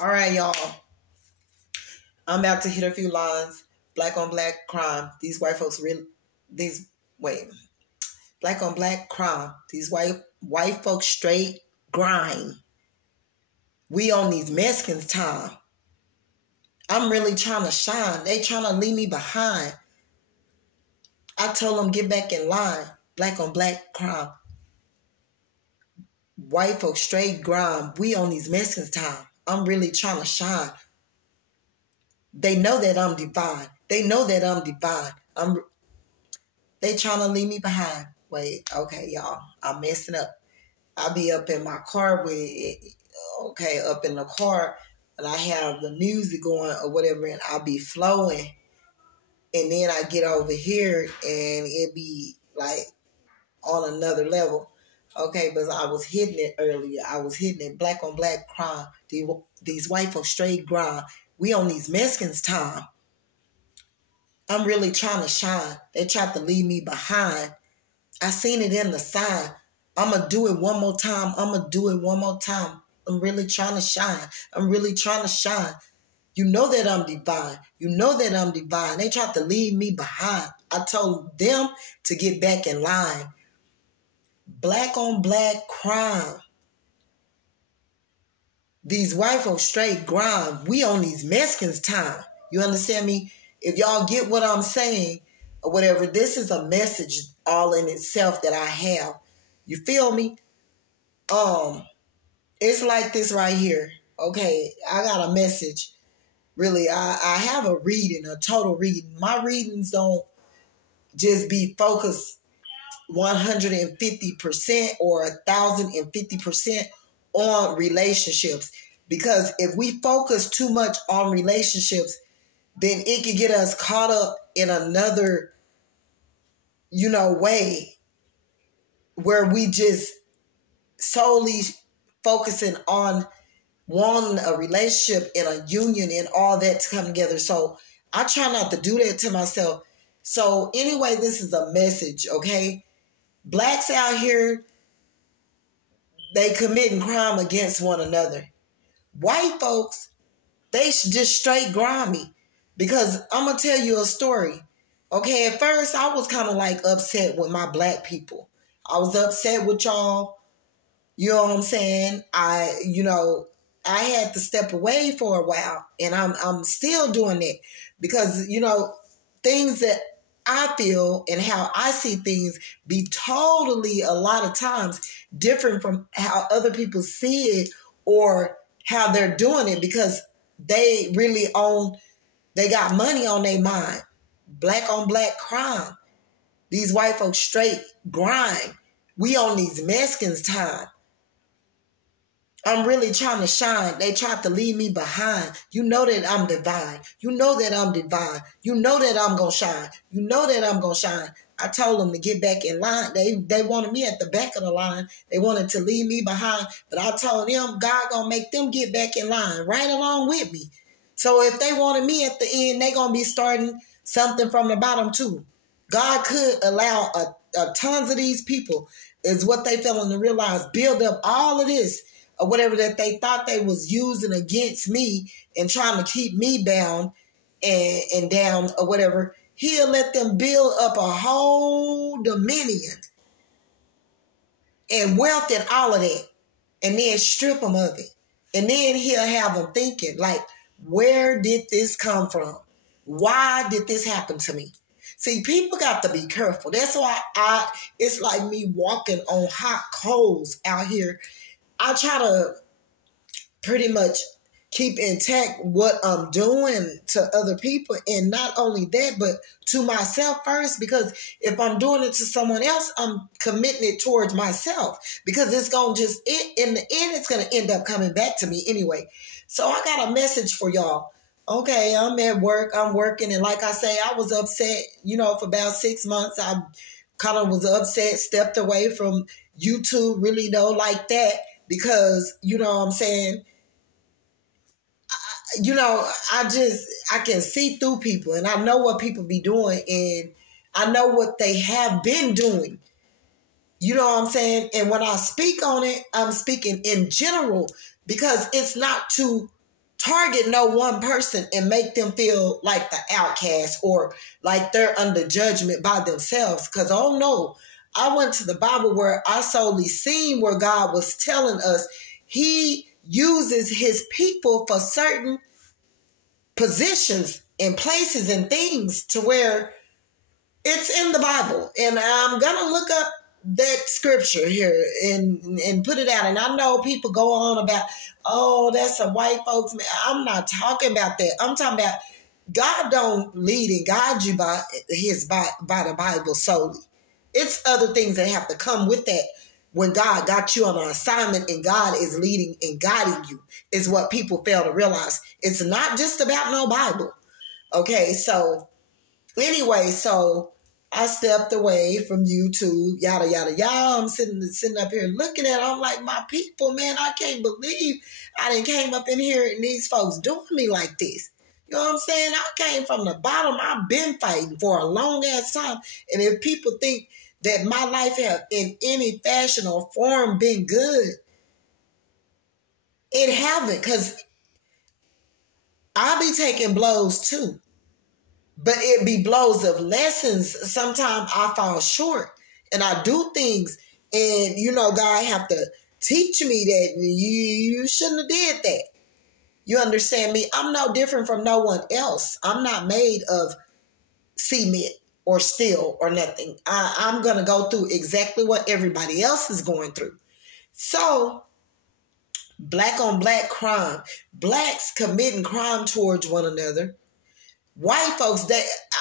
All right, y'all. I'm about to hit a few lines. Black on black crime. These white folks really. These wait. Black on black crime. These white folks straight grind. We on these Mexicans' time. I'm really trying to shine. They trying to leave me behind. I told them get back in line. Black on black crime. White folks straight grind. We on these Mexicans' time. I'm really trying to shine. They know that I'm divine. They know that I'm divine. They trying to leave me behind. Wait, okay, y'all. I'm messing up. I'll be up in my car up in the car, and I have the music going or whatever, and I'll be flowing. And then I get over here, and it be like on another level. Okay, but I was hitting it earlier. I was hitting it. Black on black crime. These white folks straight grind. We on these Mexicans' time. I'm really trying to shine. They tried to leave me behind. I seen it in the sign. I'm going to do it one more time. I'm going to do it one more time. I'm really trying to shine. I'm really trying to shine. You know that I'm divine. You know that I'm divine. They tried to leave me behind. I told them to get back in line. Black on black crime. These white folks straight grind. We on these Mexicans' time. You understand me? If y'all get what I'm saying or whatever, this is a message all in itself that I have. You feel me? It's like this right here. Okay, I got a message. Really, I have a reading, a total reading. My readings don't just be focused 150% or 1,050% on relationships. Because if we focus too much on relationships, then it could get us caught up in another, way where we just solely focusing on wanting a relationship and a union and all that to come together. So I try not to do that to myself. So anyway, this is a message, okay? Blacks out here, they committing crime against one another. White folks, they just straight grimy. Because I'm going to tell you a story. Okay, at first I was kind of like upset with my black people. I was upset with y'all. You know what I'm saying? I had to step away for a while. And I'm still doing it. Because, things that I feel and how I see things be totally a lot of times different from how other people see it or how they're doing it, because they really they got money on their mind. Black on black crime. These white folks straight grind. We on these Mexicans' time. I'm really trying to shine. They tried to leave me behind. You know that I'm divine. You know that I'm divine. You know that I'm going to shine. You know that I'm going to shine. I told them to get back in line. They wanted me at the back of the line. They wanted to leave me behind. But I told them God going to make them get back in line right along with me. So if they wanted me at the end, they going to be starting something from the bottom too. God could allow tons of these people, is what they failing to realize, build up all of this or whatever that they thought they was using against me and trying to keep me bound and down or whatever. He'll let them build up a whole dominion and wealth and all of that, and then strip them of it. And then he'll have them thinking, like, where did this come from? Why did this happen to me? See, people got to be careful. That's why it's like me walking on hot coals out here. I try to pretty much keep intact what I'm doing to other people. And not only that, but to myself first. Because if I'm doing it to someone else, I'm committing it towards myself. Because it's going to in the end, it's going to end up coming back to me anyway. So I got a message for y'all. Okay, I'm at work. I'm working. And like I say, I was upset, for about 6 months. I kind of was upset, stepped away from YouTube, really like that. Because, you know what I'm saying? I can see through people, and I know what people be doing, and I know what they have been doing. You know what I'm saying? And when I speak on it, I'm speaking in general, because it's not to target no one person and make them feel like the outcast or like they're under judgment by themselves. Because, oh no, I went to the Bible where I solely seen where God was telling us he uses his people for certain positions and places and things to where it's in the Bible. And I'm going to look up that scripture here and put it out. And I know people go on about, oh, that's a white folks. I'm not talking about that. I'm talking about God don't lead and guide you by the Bible solely. It's other things that have to come with that when God got you on an assignment and God is leading and guiding you, is what people fail to realize. It's not just about no Bible. Okay, so anyway, so I stepped away from YouTube, yada, yada, yada. I'm sitting up here looking at it. I'm like, my people, man, I can't believe I done came up in here and these folks doing me like this. You know what I'm saying? I came from the bottom. I've been fighting for a long ass time. And if people think that my life have in any fashion or form been good, it haven't, because I be taking blows too. But it be blows of lessons. Sometimes I fall short and I do things and, you know, God have to teach me that you shouldn't have did that. You understand me? I'm no different from no one else. I'm not made of cement or steel or nothing. I'm going to go through exactly what everybody else is going through. So, black on black crime. Blacks committing crime towards one another. White folks,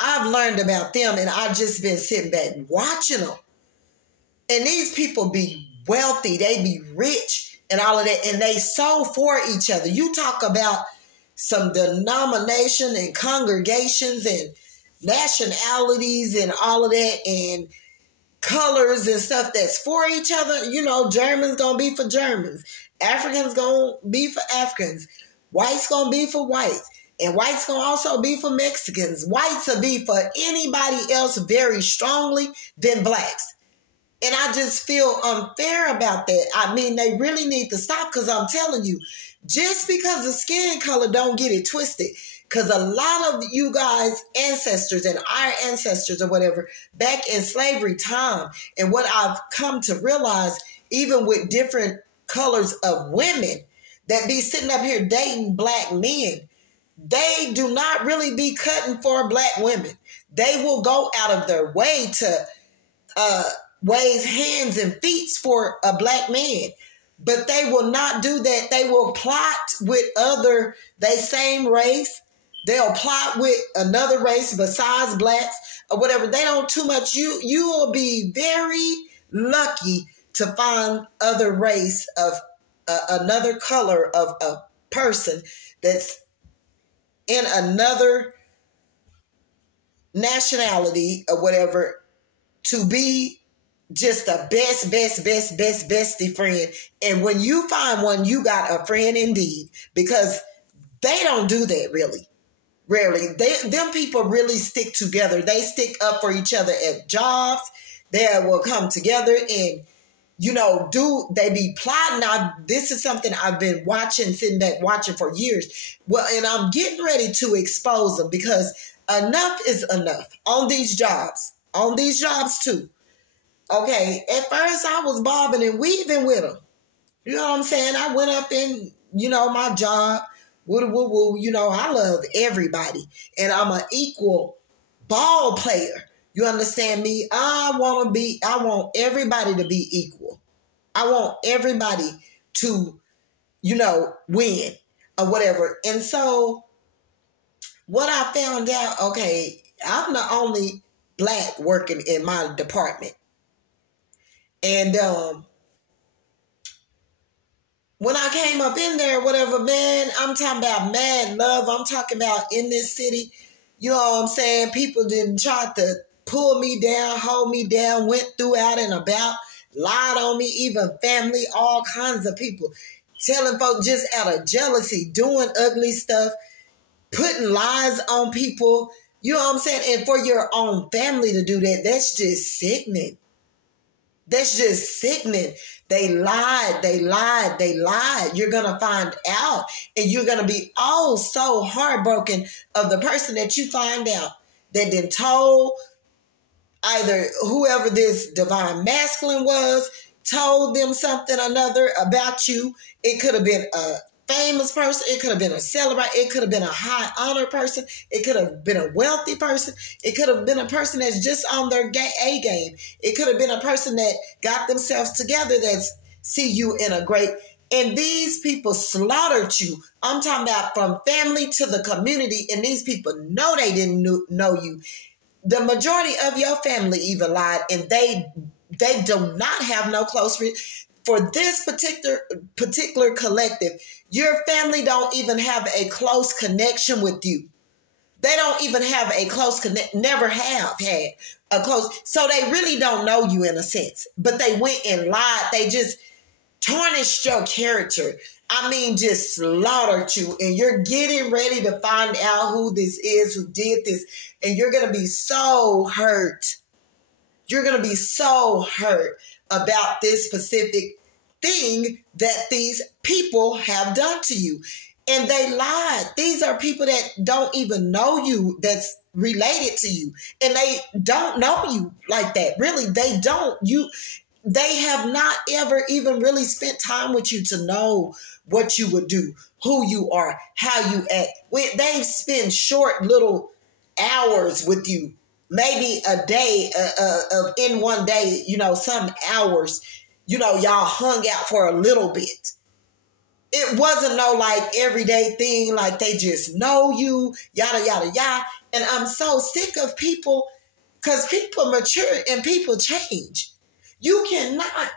I've learned about them and I've just been sitting back watching them. And these people be wealthy, they be rich and all of that, and they so for each other. You talk about some denomination and congregations and nationalities and all of that and colors and stuff that's for each other. You know, Germans gonna be for Germans. Africans gonna be for Africans. Whites gonna be for whites. And whites gonna also be for Mexicans. Whites will be for anybody else very strongly than blacks. And I just feel unfair about that. I mean, they really need to stop, because I'm telling you, just because of skin color, don't get it twisted. Because a lot of you guys' ancestors and our ancestors or whatever, back in slavery time, and what I've come to realize, even with different colors of women that be sitting up here dating black men, they do not really be cutting for black women. They will go out of their way to raise hands and feet for a black man. But they will not do that. They will plot with they same race. They'll plot with another race besides blacks or whatever. They don't too much. You will be very lucky to find other race of another color of a person that's in another nationality or whatever to be just the bestie friend. And when you find one, you got a friend indeed, because they don't do that really. Rarely. Them people really stick together. They stick up for each other at jobs. They will come together and, you know, they be plotting. Now, this is something I've been sitting back watching for years. Well, and I'm getting ready to expose them, because enough is enough on these jobs too. Okay, at first I was bobbing and weaving with them. You know what I'm saying? I went up in, you know, my job. Woo, you know, I love everybody. And I'm an equal ball player. You understand me? I want everybody to be equal. I want everybody to, you know, win or whatever. And so what I found out, okay, I'm the only black working in my department. And when I came up in there, whatever, man, I'm talking about mad love. I'm talking about in this city, you know what I'm saying? People didn't try to pull me down, hold me down, went through out and about, lied on me, even family, all kinds of people. Telling folks just out of jealousy, doing ugly stuff, putting lies on people. You know what I'm saying? And for your own family to do that, that's just sickening. That's just sickening. They lied, they lied, they lied. You're going to find out, and you're going to be oh so heartbroken of the person that you find out that then told either whoever this divine masculine was, told them something or another about you. It could have been a famous person. It could have been a celebrity. It could have been a high honor person. It could have been a wealthy person. It could have been a person that's just on their A game. It could have been a person that got themselves together that's see you in a great. And these people slaughtered you. I'm talking about from family to the community. And these people know they didn't know you. The majority of your family even lied, and they do not have no close for this particular collective. Your family don't even have a close connection with you. They don't even have a close never have had a close. So they really don't know you in a sense, but they went and lied. They just tarnished your character. I mean, just slaughtered you, and you're getting ready to find out who this is, who did this, and you're going to be so hurt. You're going to be so hurt about this specific thing that these people have done to you. And they lied. These are people that don't even know you, that's related to you, and they don't know you like that. Really, they don't. They have not ever even really spent time with you to know what you would do, who you are, how you act. They spend short little hours with you, maybe a day of in one day, some hours, y'all hung out for a little bit. It wasn't no like everyday thing, like they just know you, yada, yada, yada. And I'm so sick of people, because people mature and people change. You cannot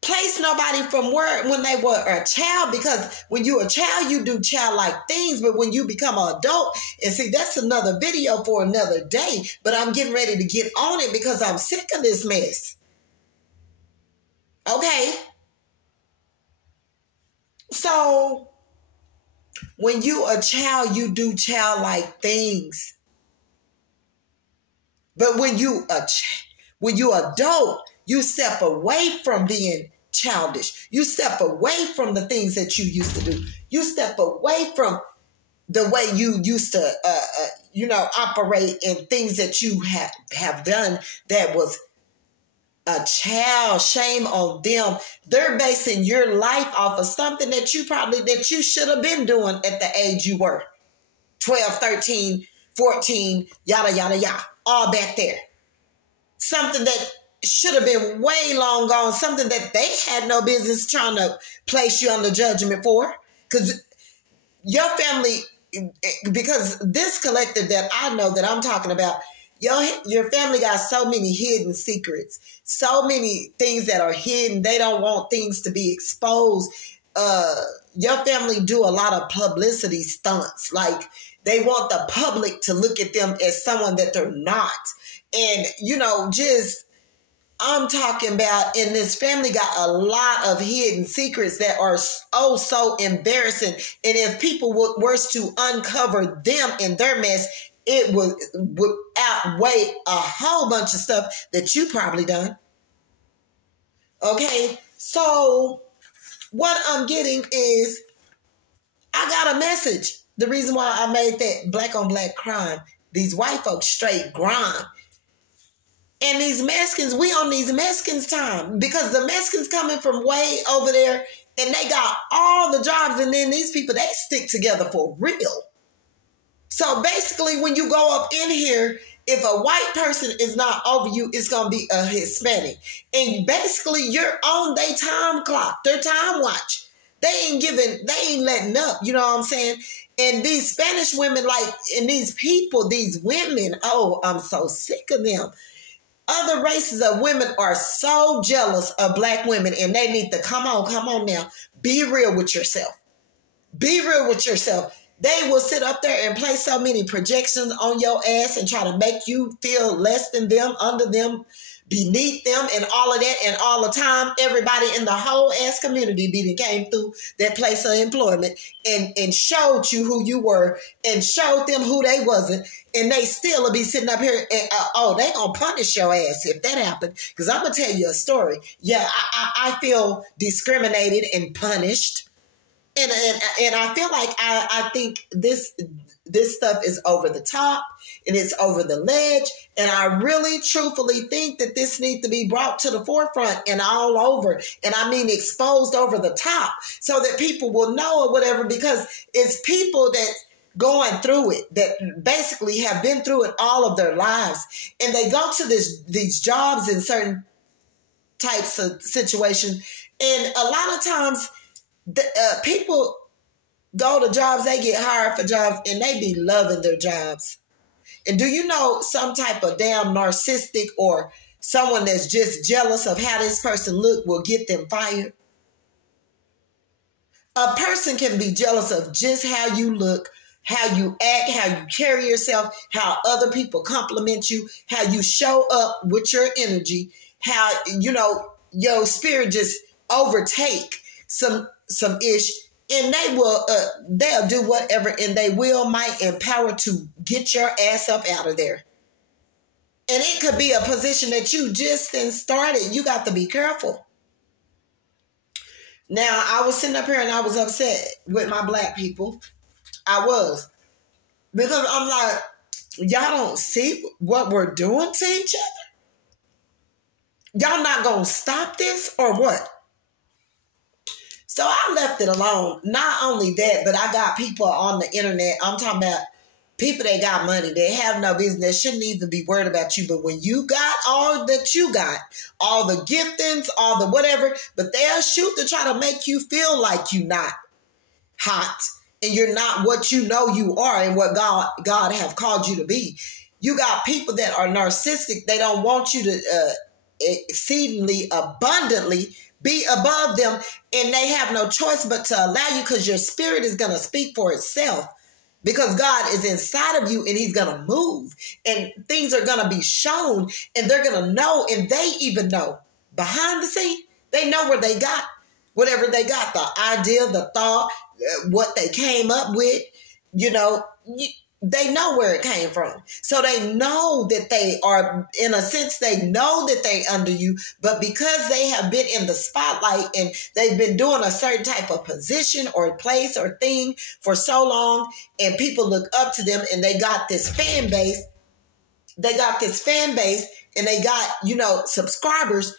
place nobody from where when they were a child, because when you're a child, you do childlike things. But when you become an adult, and see, that's another video for another day. But I'm getting ready to get on it because I'm sick of this mess. Okay. So when you a child, you do childlike things. But when you adult, you step away from being childish. You step away from the things that you used to do. You step away from the way you used to, operate, and things that you have done that was a child. Shame on them. They're basing your life off of something that you should have been doing at the age you were. 12, 13, 14, yada, yada, yada. All back there. Something that should have been way long gone. Something that they had no business trying to place you under judgment for. Because your family, because this collective that I know that I'm talking about, your family got so many hidden secrets. So many things that are hidden. They don't want things to be exposed. Your family do a lot of publicity stunts. Like, they want the public to look at them as someone that they're not. And, I'm talking about, in this family got a lot of hidden secrets that are so embarrassing. And if people were to uncover them in their mess, it would outweigh a whole bunch of stuff that you probably done. Okay, so what I'm getting is, I got a message. The reason why I made that black on black crime, these white folks straight grime. And these Mexicans, we on these Mexicans time, because the Mexicans coming from way over there, and they got all the jobs, and then these people, they stick together for real. So basically, when you go up in here, if a white person is not over you, it's going to be a Hispanic. And basically, you're on their time clock, their time watch. They ain't letting up, you know what I'm saying? And these Spanish women, and these people, these women, oh, I'm so sick of them. Other races of women are so jealous of black women, and they need to come on now. Be real with yourself. Be real with yourself. They will sit up there and play so many projections on your ass and try to make you feel less than them, under them. beneath them and all of that, and all the time, everybody in the whole ass community came through that place of employment and showed you who you were and showed them who they wasn't, and they still will be sitting up here and they gonna punish your ass if that happened. Because I'm gonna tell you a story. Yeah, I feel discriminated and punished, and I feel like I think this stuff is over the top and it's over the ledge. And I really truthfully think that this needs to be brought to the forefront and all over. And I mean exposed over the top so that people will know or whatever, because it's people that going through it that basically have been through it all of their lives. And they go to these jobs in certain types of situations. And a lot of times people go to jobs, they get hired for jobs, and they be loving their jobs. And do you know some type of damn narcissistic or someone that's just jealous of how this person look will get them fired? A person can be jealous of just how you look, how you act, how you carry yourself, how other people compliment you, how you show up with your energy, how, your spirit just overtake some ish. And they'll do whatever, and they might empower to get your ass up out of there. And it could be a position that you just then started. You got to be careful. Now, I was sitting up here and I was upset with my black people. I was. Because I'm like, y'all don't see what we're doing to each other? Y'all not going to stop this or what? So I left it alone. Not only that, but I got people on the internet. I'm talking about people that got money. They have no business. They shouldn't even be worried about you. But when you got all that you got, all the giftings, all the whatever, but they'll shoot to try to make you feel like you're not hot and you're not what you know you are and what God have called you to be. You got people that are narcissistic. They don't want you to exceedingly abundantly be above them, and they have no choice but to allow you, because your spirit is going to speak for itself, because God is inside of you and he's going to move and things are going to be shown, and they're going to know, and they even know behind the scene. They know where they got whatever they got, the idea, the thought, what they came up with, they know where it came from. So they know that they are, in a sense, they know that they under you, but because they have been in the spotlight and they've been doing a certain type of position or place or thing for so long, and people look up to them, and they got this fan base, and they got, subscribers,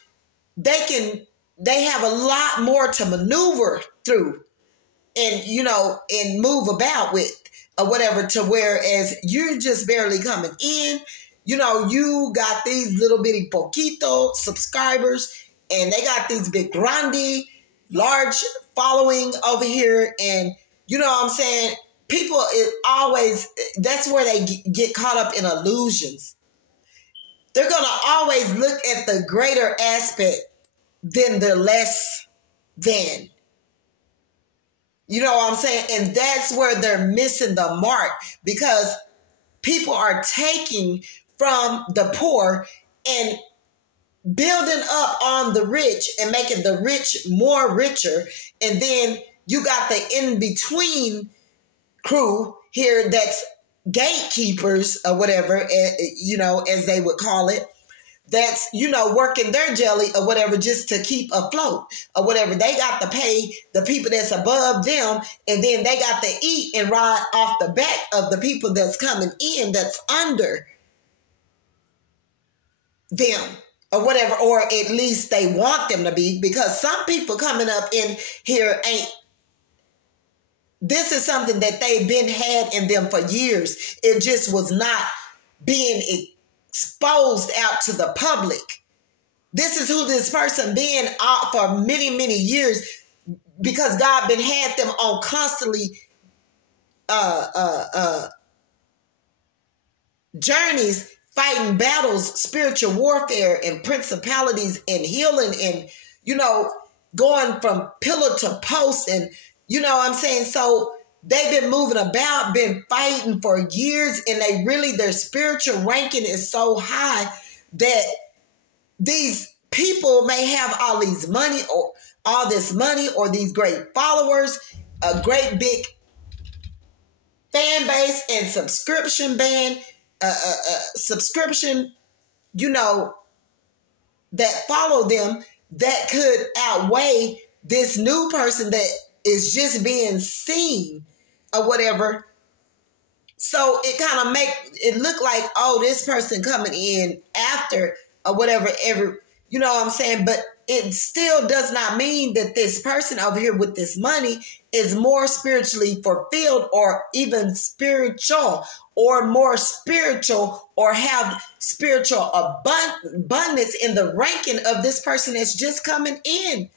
they have a lot more to maneuver through and, and move about with, or whatever, to whereas you're just barely coming in. You got these little bitty poquito subscribers, and they got these big grande, large following over here. And you know what I'm saying? People is always, that's where they get caught up in illusions. They're going to always look at the greater aspect than the less than. You know what I'm saying? And that's where they're missing the mark, because people are taking from the poor and building up on the rich and making the rich more richer. And then you got the in-between crew here that's gatekeepers or whatever, as they would call it. That's, working their jelly or whatever just to keep afloat or whatever. They got to pay the people that's above them, and then they got to eat and ride off the back of the people that's coming in that's under them or whatever, or at least they want them to be, because some people coming up in here this is something that they've been had in them for years. It just was not being exposed out to the public. This is who this person been for many, many years, because God been had them on constantly journeys, fighting battles, spiritual warfare and principalities and healing and, going from pillar to post, and you know what I'm saying? So they've been moving about, been fighting for years, and their spiritual ranking is so high that these people may have all these money or all this money or these great followers, a great big fan base and subscription band, subscription, that follow them, that could outweigh this new person that is just being seen or whatever. So it kind of make it look like, oh, this person coming in after or whatever, you know what I'm saying? But it still does not mean that this person over here with this money is more spiritually fulfilled or even spiritual or more spiritual or have spiritual abundance in the ranking of this person that's just coming in.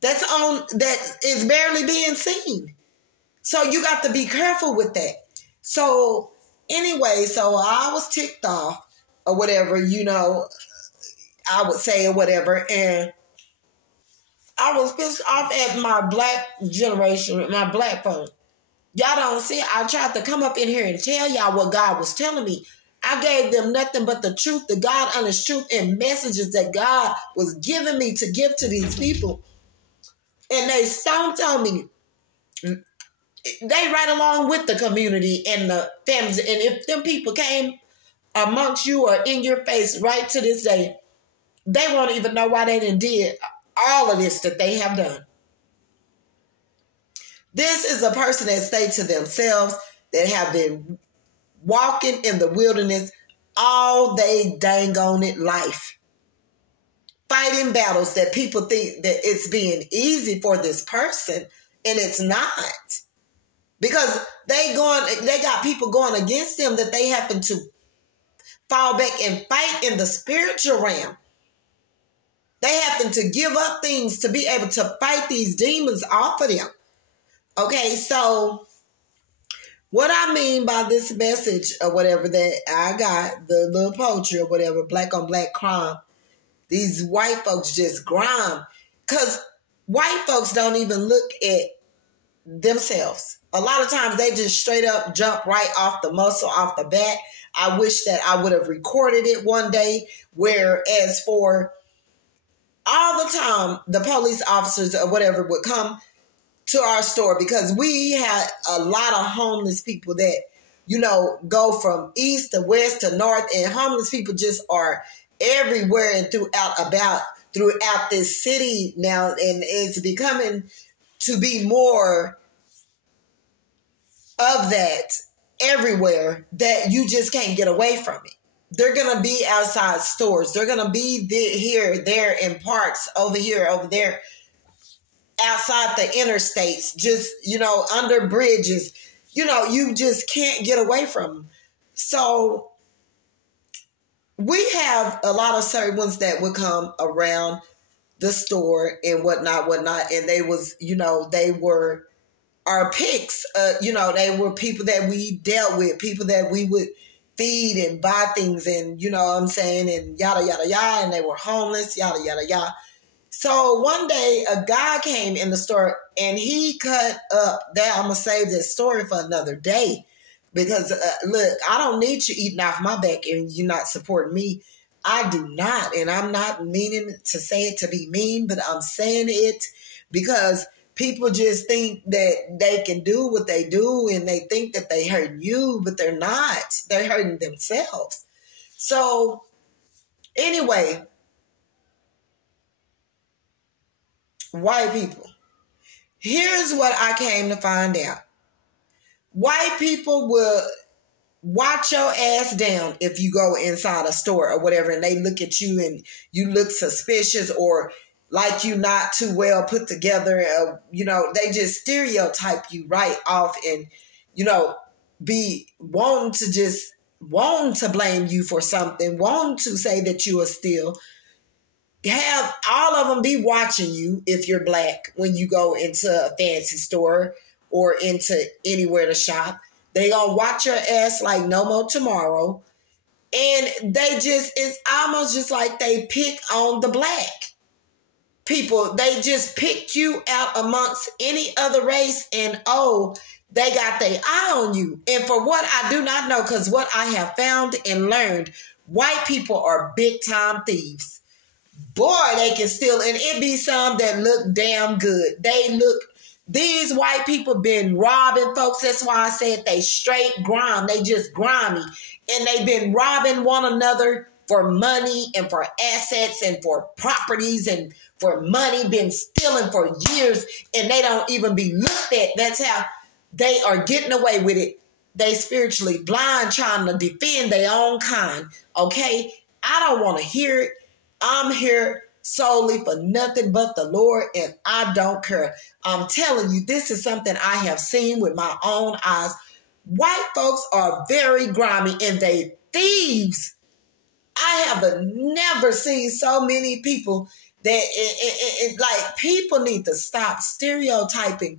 That is barely being seen. So you got to be careful with that. So anyway, so I was ticked off or whatever, I would say or whatever. And I was pissed off at my black generation, my black folks. Y'all don't see it. I tried to come up in here and tell y'all what God was telling me. I gave them nothing but the truth, the God honest truth, and messages that God was giving me to give to these people. And they stomped on me. They right along with the community and the families. And if them people came amongst you or in your face right to this day, they won't even know why they did all of this that they have done. This is a person that stayed to themselves, that have been walking in the wilderness all they dang on it life. Fighting battles that people think that it's being easy for this person, and it's not. Because they got people going against them that they happen to fall back and fight in the spiritual realm. They happen to give up things to be able to fight these demons off of them. Okay, so what I mean by this message or whatever that I got, the little poetry or whatever, black on black crime, these white folks just grime. Because white folks don't even look at themselves. A lot of times they just straight up jump right off the muscle, off the bat. I wish that I would have recorded it one day. Whereas for all the time, the police officers or whatever would come to our store, because we had a lot of homeless people that, go from east to west to north, and homeless people just are everywhere and throughout this city now, and it's becoming to be more of that everywhere, that you just can't get away from it. They're going to be outside stores. They're going to be here, there, in parks, over here, over there, outside the interstates, just, under bridges. You just can't get away from them. So we have a lot of certain ones that would come around the store and whatnot. And they was, they were our picks. They were people that we dealt with, people that we would feed and buy things and, what I'm saying, and yada, yada, yada. And they were homeless, yada, yada, yada. So one day a guy came in the store and he cut up that. I'm going to save this story for another day, because look, I don't need you eating off my back and you not supporting me. I do not. And I'm not meaning to say it to be mean, but I'm saying it because people just think that they can do what they do, and they think that they hurting you, but they're not. They're hurting themselves. So anyway, white people, here's what I came to find out. White people will watch your ass down if you go inside a store or whatever, and they look at you and you look suspicious or like you not too well put together. They just stereotype you right off and, be wanting to blame you for something, wanting to say that you are still. Have all of them be watching you if you're black when you go into a fancy store or into anywhere to shop. They gonna watch your ass like no more tomorrow. And it's almost just like they pick on the black people. They just picked you out amongst any other race, and they got their eye on you. And for what I do not know, because what I have found and learned, white people are big time thieves. Boy, they can steal, and it be some that look damn good. These white people been robbing folks. That's why I said they straight grime. They just grimy. And they been robbing one another for money and for assets and for properties and for money, been stealing for years, and they don't even be looked at. That's how they are getting away with it. They spiritually blind, trying to defend their own kind. Okay? I don't want to hear it. I'm here solely for nothing but the Lord, and I don't care. I'm telling you, this is something I have seen with my own eyes. White folks are very grimy, and they thieves. I have never seen so many people that like, people need to stop stereotyping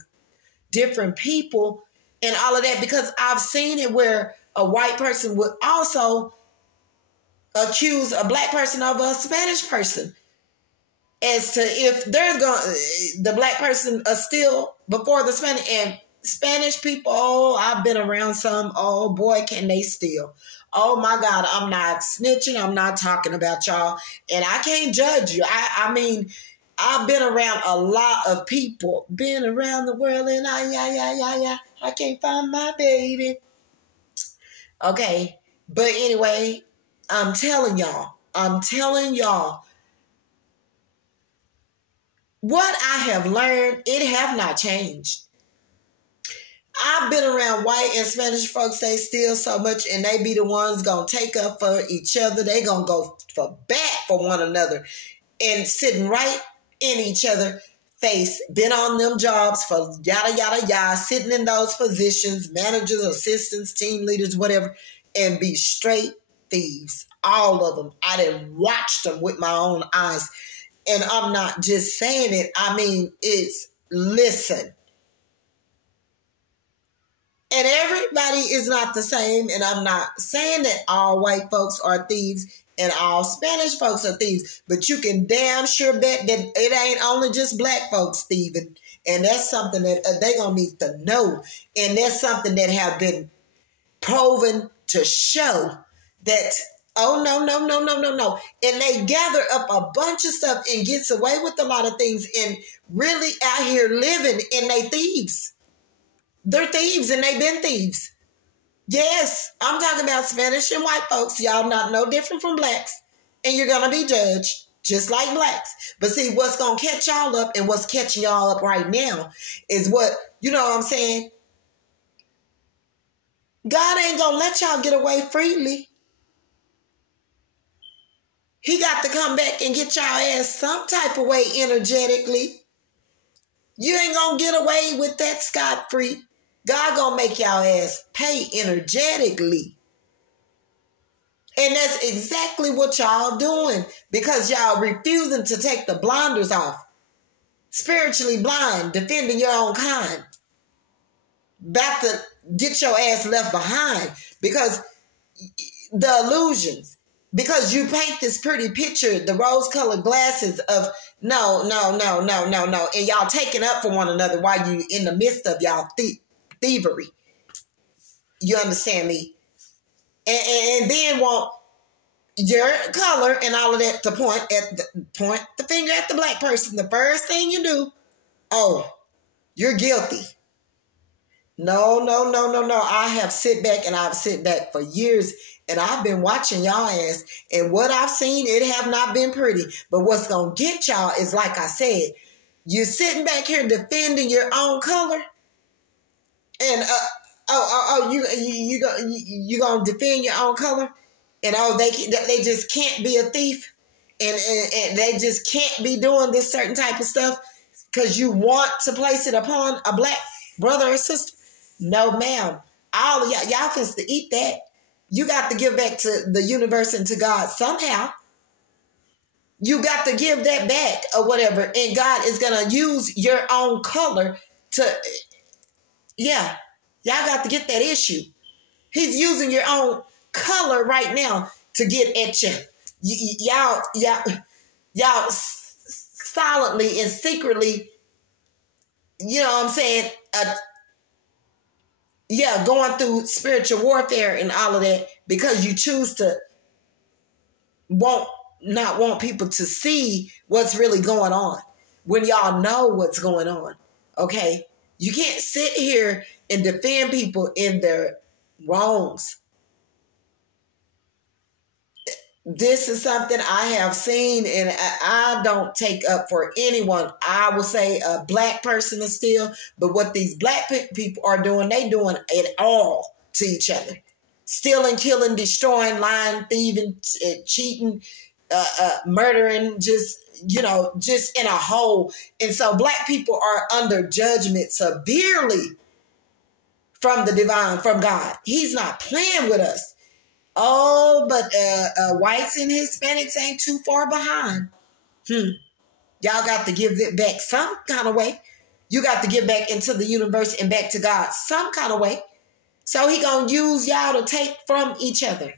different people and all of that, because I've seen it where a white person would also accuse a black person of a Spanish person, as to if they're going, the black person still before the Spanish, and Spanish people, oh, I've been around some, oh boy, can they steal. Oh my God, I'm not snitching. I'm not talking about y'all. And I can't judge you. I mean, I've been around a lot of people, been around the world, and I can't find my baby. Okay. But anyway, I'm telling y'all, what I have learned, it have not changed. I've been around white and Spanish folks, they steal so much, and they be the ones going to take up for each other. They going to go for bat for one another, and sitting right in each other's face, been on them jobs for yada, yada, yada, sitting in those positions, managers, assistants, team leaders, whatever, and be straight thieves. All of them. I didn't watch them with my own eyes. And I'm not just saying it. I mean, listen. And everybody is not the same. And I'm not saying that all white folks are thieves and all Spanish folks are thieves. But you can damn sure bet that it ain't only just black folks thieving. And that's something that they're going to need to know. And that's something that have been proven to show that, oh, no. And they gather up a bunch of stuff and gets away with a lot of things and really out here living, and they thieves. They're thieves, and they've been thieves. Yes, I'm talking about Spanish and white folks. Y'all not no different from blacks. And you're going to be judged just like blacks. But see, what's going to catch y'all up and what's catching y'all up right now is what, you know what I'm saying? God ain't going to let y'all get away freely. He got to come back and get y'all ass some type of way energetically. You ain't going to get away with that scot-free. God going to make y'all ass pay energetically. And that's exactly what y'all doing, because y'all refusing to take the blinders off. Spiritually blind, defending your own kind. About to get your ass left behind because the illusions. Because you paint this pretty picture, the rose-colored glasses of no. And y'all taking up for one another while you in the midst of y'all thievery. You understand me? And then want your color and all of that to point the finger at the black person. The first thing you do, oh, you're guilty. No. I have sit back for years, and I've been watching y'all ass, and what I've seen, it have not been pretty. But what's gonna get y'all is, like I said, you're sitting back here defending your own color, and you gonna defend your own color, and they just can't be a thief, and they just can't be doing this certain type of stuff because you want to place it upon a black brother or sister. No, ma'am. All of y'all finna to eat that. You got to give back to the universe and to God somehow. You got to give that back or whatever. And God is going to use your own color to, yeah, y'all got to get that issue. He's using your own color right now to get at you. Y'all silently and secretly, you know what I'm saying, going through spiritual warfare and all of that because you choose to won't not want people to see what's really going on when y'all know what's going on. Okay? You can't sit here and defend people in their wrongs. This is something I have seen, and I don't take up for anyone. I will say a black person is still, but what these black people are doing, they doing it all to each other. Stealing, killing, destroying, lying, thieving, cheating, murdering, just in a hole. And so black people are under judgment severely from the divine, from God. He's not playing with us. Oh, but whites and Hispanics ain't too far behind. Y'all got to give it back some kind of way. You got to give back into the universe and back to God some kind of way. So he going to use y'all to take from each other.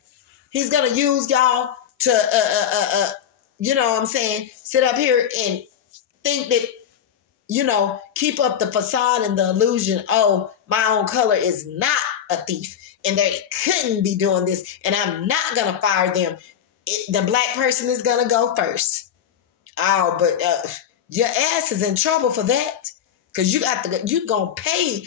He's going to use y'all to, sit up here and think that, keep up the facade and the illusion, oh, my own color is not a thief. And they couldn't be doing this, and I'm not going to fire them. The black person is going to go first. Oh, but your ass is in trouble for that, because you're going to pay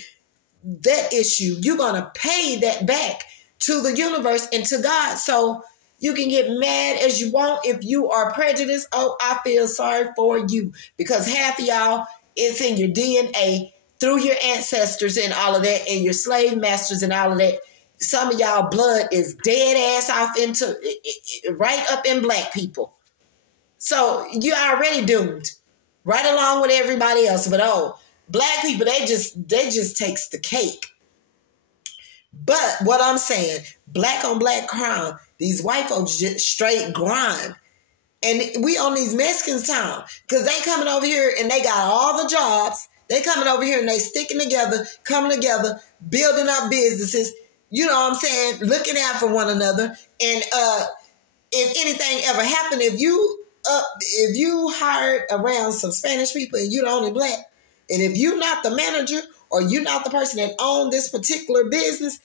that issue. You're going to pay that back to the universe and to God. So you can get mad as you want if you are prejudiced. Oh, I feel sorry for you, because half of y'all, it's in your DNA through your ancestors and all of that, and your slave masters and all of that. Some of y'all blood is dead ass off into right up in black people. So you're already doomed right along with everybody else. But black people, they just takes the cake. But what I'm saying, black on black crime, these white folks just straight grime. And we on these Mexicans' time, because they coming over here and they got all the jobs. They coming over here and they sticking together, coming together, building up businesses. You know what I'm saying? Looking out for one another. And if anything ever happened, if you hired around some Spanish people and you're the only black, and if you're not the manager or you're not the person that owned this particular business,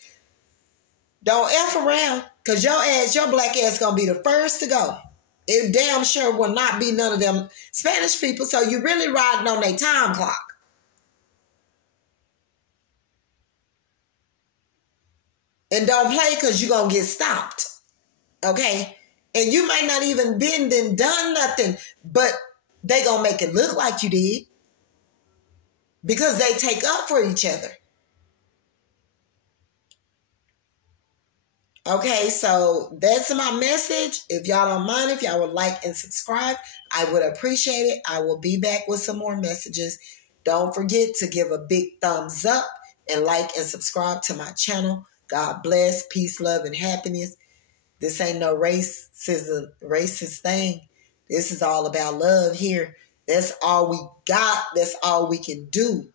don't F around, because your black ass gonna be the first to go. It damn sure will not be none of them Spanish people. So you really riding on their time clock. And don't play, because you're going to get stopped. Okay? And you might not even been then done nothing, but they going to make it look like you did, because they take up for each other. Okay, so that's my message. If y'all don't mind, if y'all would like and subscribe, I would appreciate it. I will be back with some more messages. Don't forget to give a big thumbs up and like and subscribe to my channel. God bless, peace, love, and happiness. This ain't no racist thing. This is all about love here. That's all we got. That's all we can do.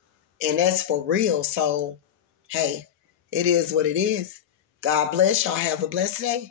And that's for real. So, hey, it is what it is. God bless. Y'all have a blessed day.